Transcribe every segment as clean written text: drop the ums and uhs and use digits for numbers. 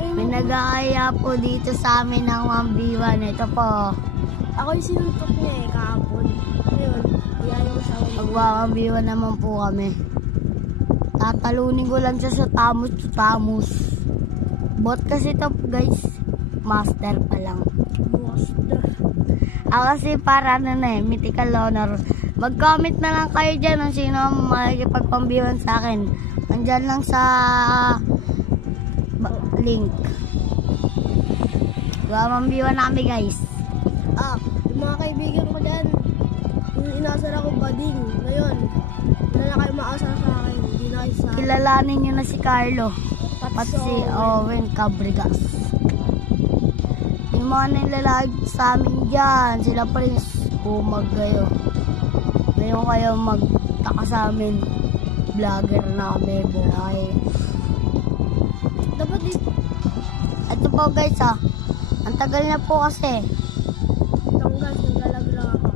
May nag-aaya po dito sa amin ng 1v1. Ito po. Ako yung sinuntok niya eh, kahapon. Ngayon, iyan ko sa Mag-1v1 naman po kami. Tatalunin ko lang siya sa tamos. Bot kasi ito guys. Master pa lang. Monster. Ako kasi para mythical honor. Mag-comment na lang kayo dyan kung sino makikipagpambiwan sa akin. Andyan lang sa link. Mambiwan na kami guys. Yung mga kaibigan ko dyan, yung inasar ako bading. Ngayon, wala na kayo maasar sa akin. Hindi na kayo sa akin. Kilalanin nyo na si Carlo. Pati si Owen Cabregas. Yung mga nilalag sa amin dyan, sila Prince, bumag kayo. Ngayon kayo magtaka sa amin. Vlogger na kami, buhay. Dapat dito. Ito po guys ang tagal na po kasi. Tanggal, naglalagla ako.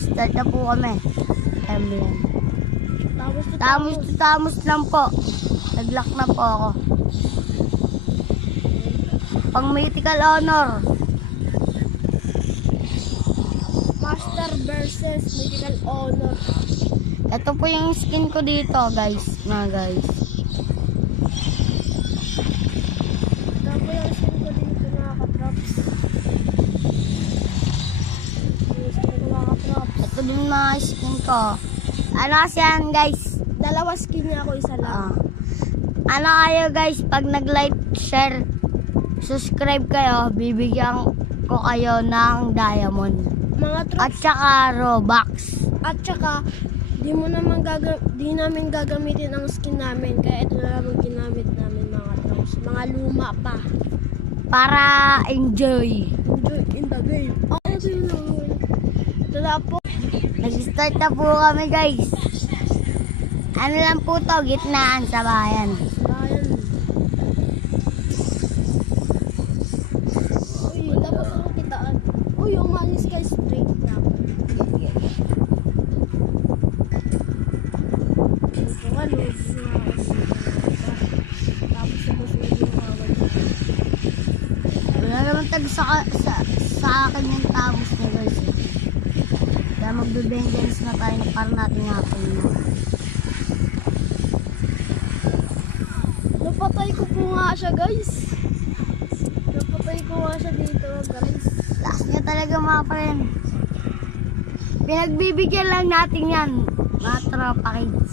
Start na po kami. Emblem. Tapos Tamos lang po. Nag-lock na po ako. Pang mythical honor. Master versus Mythical Honor. Ito po yung skin ko dito guys. Guys. Ito po yung skin ko dito mga katrops. Yung skin ko mga katrops. Ito din mga skin ko. Ano kasi yan guys? Dalawa skin niya ako, isa lang. Ano kayo guys? Pag nag-like, share, subscribe kayo, bibigyan ko kayo ng diamond. Mga trops. At saka Robux. At saka, di namin gagamitin ang skin namin. Kaya ito na lang ang ginamit namin mga trops. Mga luma pa. Para enjoy. Enjoy in the game. Ito yun lang. Ito na po. Nag-start na po kami guys. Ano lang po to, gitnaan sa bayan. Ayan. Uy, dapat ako kitaan. Uy, umalis ka straight na. Ito nga, lubos na ako. Tapos sabos na yung kawan. Wala naman tag sa akin yung tamos niya guys. Kaya magbe-vengeance na tayo na para natin ngapin mo. Napatay ko po nga siya guys. Napatay ko nga siya dito guys. Last niya talaga mga friend. Pinagbibigyan lang natin yan. Mga tropa kids.